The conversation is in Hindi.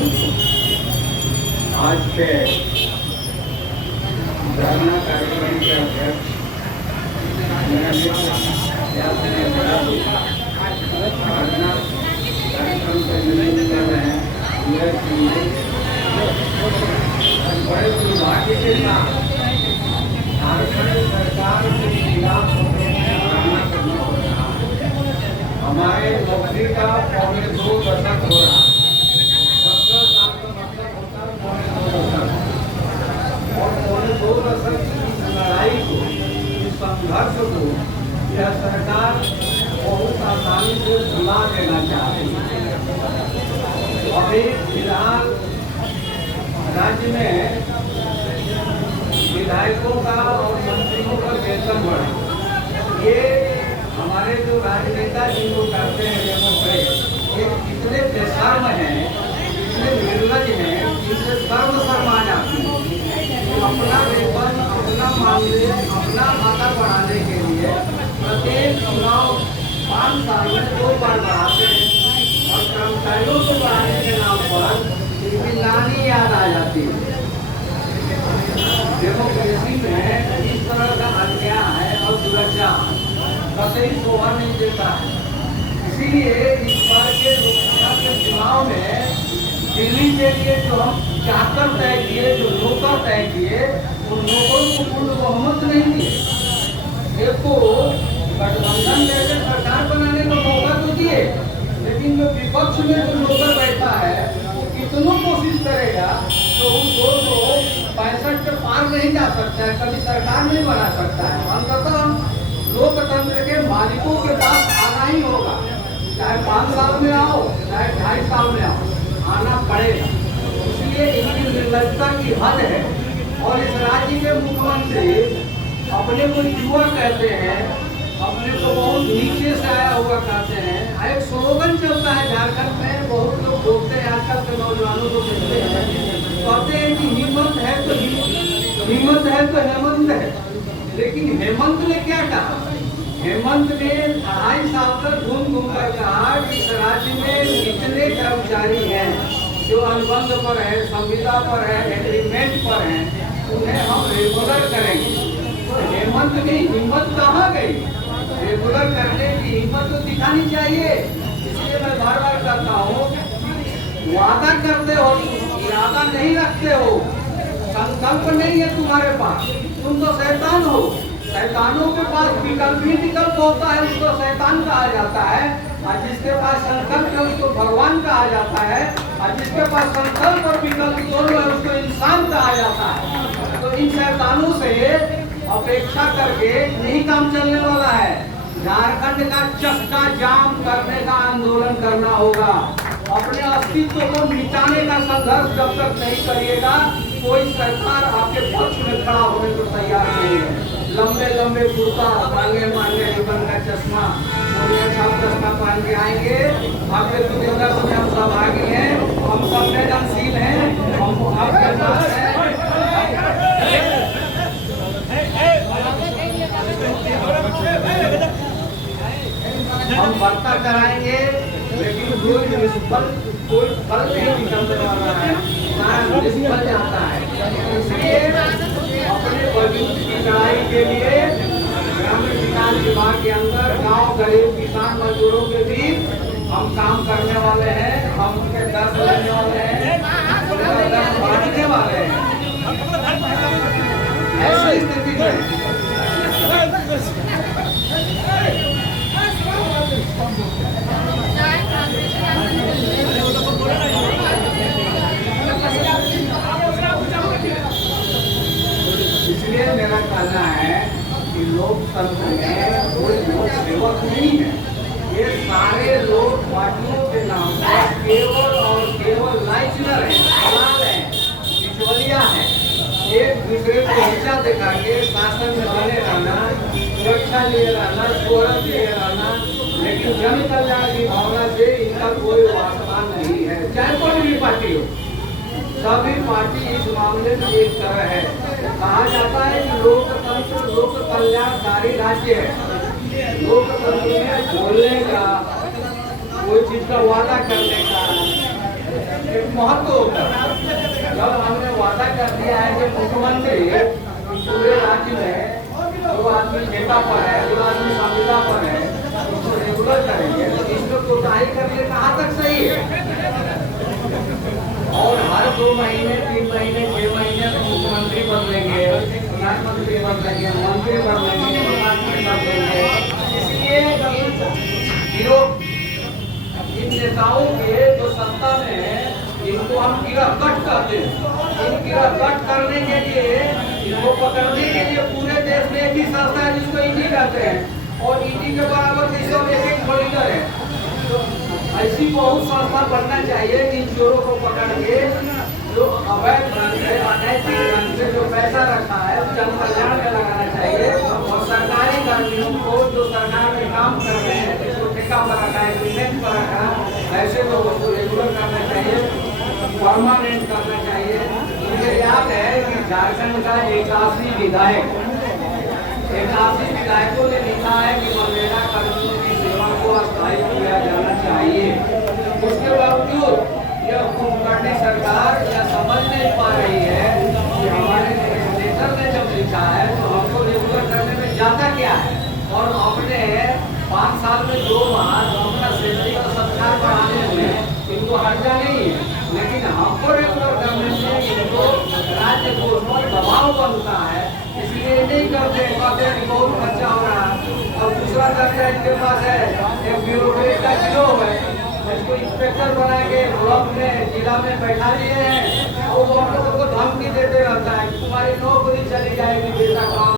आज के धरना कार्यक्रम के अध्यक्ष मेरा मित्र यासने बड़ा धरना कार्यक्रम से निर्णय कर रहे हैं। बड़े दुर्भाग्य के साथ झारखंड सरकार के खिलाफ धरना करना हो रहा है। हमारे नौकरी का पौने 2 दशक हो रहा है। 17 साल का मतलब होता है पौने 2 दशक, और पौने 2 दशक की इस लड़ाई को, इस संघर्ष को यह सरकार बहुत आसानी से भुला देना चाहती है। अभी फिलहाल राज्य में विधायकों का और मंत्रियों का वेतन बढ़ा, ये हमारे जो राजनेता जिनको करते हैं ये कितने बेशर्म हैं, कितने निर्लज हैं, कितने शर्मा जाती है। अपना वेतन, अपना मामले, अपना खाता बढ़ाने के लिए प्रत्येक चुनाव 5 साल में 2 बार बढ़ाते हैं, और कर्मचारियों को बढ़ाने के नाम पर लानी याद आ जाती है। डेमोक्रेसी में इस तरह का अन्याय और दुराचार कतई शोभा नहीं देता है। इसीलिए इस बार के लोकसभा के चुनाव में दिल्ली के लिए जो हम चाकर तय किए, जो नौकर तय किए, उन नौकरों को पूर्ण बहुमत नहीं दिए। देखो, गठबंधन जैसे सरकार बनाने का मौका तो दिए, लेकिन जो विपक्ष में जो नौकर बैठा है वो कितनों कोशिश करेगा तो वो 265 के पार नहीं जा सकता है, कभी सरकार नहीं बना सकता है। अंततः लोकतंत्र के मालिकों के पास आना ही होगा, चाहे 5 साल में आओ, चाहे 2.5 साल में आओ, आना पड़ेगा। इसलिए इनकी निर्लजता की हद है। और इस राज्य के मुख्यमंत्री अपने को युवा कहते हैं, अपने को बहुत नीचे से आया हुआ कहते हैं। एक स्लोगन चलता है झारखंड में, बहुत लोग बोलते हैं, आजकल के नौजवानों को कहते हैं, कहते हैं कि हिम्मत है तो हेमंत है। लेकिन हेमंत ने क्या कहा? हेमंत ने 2.5 साल तक घूम कर कहा कि इस राज्य में जितने कर्मचारी हैं जो अनुबंध पर है, संविदा पर है, एग्रीमेंट पर हैं, उन्हें हम रेगुलर करेंगे। तो हेमंत की हिम्मत कहाँ गई? रेगुलर करने की हिम्मत तो दिखानी चाहिए। इसलिए मैं बार बार कहता हूँ, वादा करते हो, इरादा नहीं रखते हो, संकल्प नहीं है तुम्हारे पास, तुम तो शैतान हो। शैतानों के पास विकल्प ही विकल्प होता है, उसको शैतान कहा जाता है। और जिसके पास संकल्प है उसको भगवान कहा जाता है, और जिसके पास संकल्प और विकल्प दोनों है उसको इंसान कहा जाता है। तो इन शैतानों से अपेक्षा करके नहीं काम चलने वाला है। झारखंड का चक्का जाम करने का आंदोलन करना होगा। अपने अस्तित्व को मिटाने का संघर्ष जब तक नहीं करिएगा, कोई सरकार आपके पक्ष में खड़ा होने को तैयार नहीं है। लंबे लंबे कुर्ता, मांगे रिबन का चश्मा, चश्मा पहन के आएंगे। आपके दुनिया में हम सहभागी हैं, हम संवेदनशील हैं, हम आपके साथ हैं। हम वार्ता कराएंगे, लेकिन कोई फल नहीं निकलने वाला है, निष्फल जाता है। इसलिए अपने वजूद की लड़ाई के लिए ग्रामीण विकास विभाग के अंदर गांव, गरीब, किसान, मजदूरों के बीच हम काम करने वाले हैं। हम उनके दर्द लेने वाले हैं, उनका दर्द बांटने वाले हैं। ऐसी स्थिति में इसलिए मेरा कहना है कि लोकतंत्र में कोई लोक सेवक नहीं है। ये सारे लोग पार्टियों के नाम पर केवल और केवल लाइचनर है, दलाल है, बिचौलिया है। एक दूसरे को हिस्सा दिखा के शासन में बने रहना, सुरक्षा लिए रहना, शोहरत लिए रहना, लेकिन जन कल्याण की भावना से इनका कोई वास्ता नहीं है। चाहे कोई भी पार्टी हो, सभी पार्टी इस मामले में एक तरह है। कहा जाता है कि लोकतंत्र लोक कल्याणकारी राज्य है। लोकतंत्र में बोलने का, कोई चीज का वादा करने का, एक महत्व होता है। जब हमने वादा कर दिया है कि मुख्यमंत्री पूरे राज्य में जो आदमी ठेका पर है, जो आदमी संविदा पर है, उसको रेगुलर करेंगे, तो इसको कोताही करके कहाँ तक सही है? और हर 2 महीने 3 महीने 6 महीने में मुख्यमंत्री बदलेंगे, प्रधानमंत्री बदलेंगे, मंत्री बदलेंगे, प्रधानमंत्री बदलेंगे। इसलिए इन नेताओं के जो सत्ता में है, इनको हम गिरफ्तार कहते हैं। इन गिरफ्तार करने के लिए, इनको पकड़ने के लिए पूरे देश में एक ही संस्था है जिसको ईडी कहते हैं, और ईडी के बराबर देशों में एक मॉनिटर है। तो ऐसी बहुत संस्था बनना चाहिए इन चोरों को पकड़ के, जो अवैध ढंग से, अनैतिक ढंग से जो पैसा रखा है जन कल्याण में लगाना चाहिए, और सरकारी कर्मियों को जो सरकार में काम कर रहे हैं, जिसको ठेका पर रखा है, पेमेंट पर रखा है, ऐसे लोगों को रेगुलर करना चाहिए, परमानेंट करना चाहिए। मुझे याद है कि झारखंड का 81 विधायक, 81 विधायकों ने लिखा है कि मनरेगा कर्मियों की सेवा को अस्थायी किया जाना चाहिए। उसके बावजूद यह कुंभकर्णी सरकार यह समझ नहीं पा रही है कि हमारे लेजिस्लेटर ने जब लिखा है तो हमको रेगुलर करने में जाता क्या है, और अपने 5 साल में 2 बार अपना सैलरी और सरकार बढ़ाने में इनको हर्जा नहीं है, लेकिन हमको रेगुलर करने में इनको राज्य को दबाव बनता है, इसलिए नहीं करते। कहते हैं कि बहुत खर्चा हो रहा है, और दूसरा कहते हैं इनके पास है एक ब्यूरोक्रेट का गिरोह है, इसको इंस्पेक्टर बना के ब्लॉक में, जिला में बैठा लिए हैं, और वो हम लोगों को धमकी देते रहता है कि तुम्हारी नौकरी चली जाएगी, बेटा काम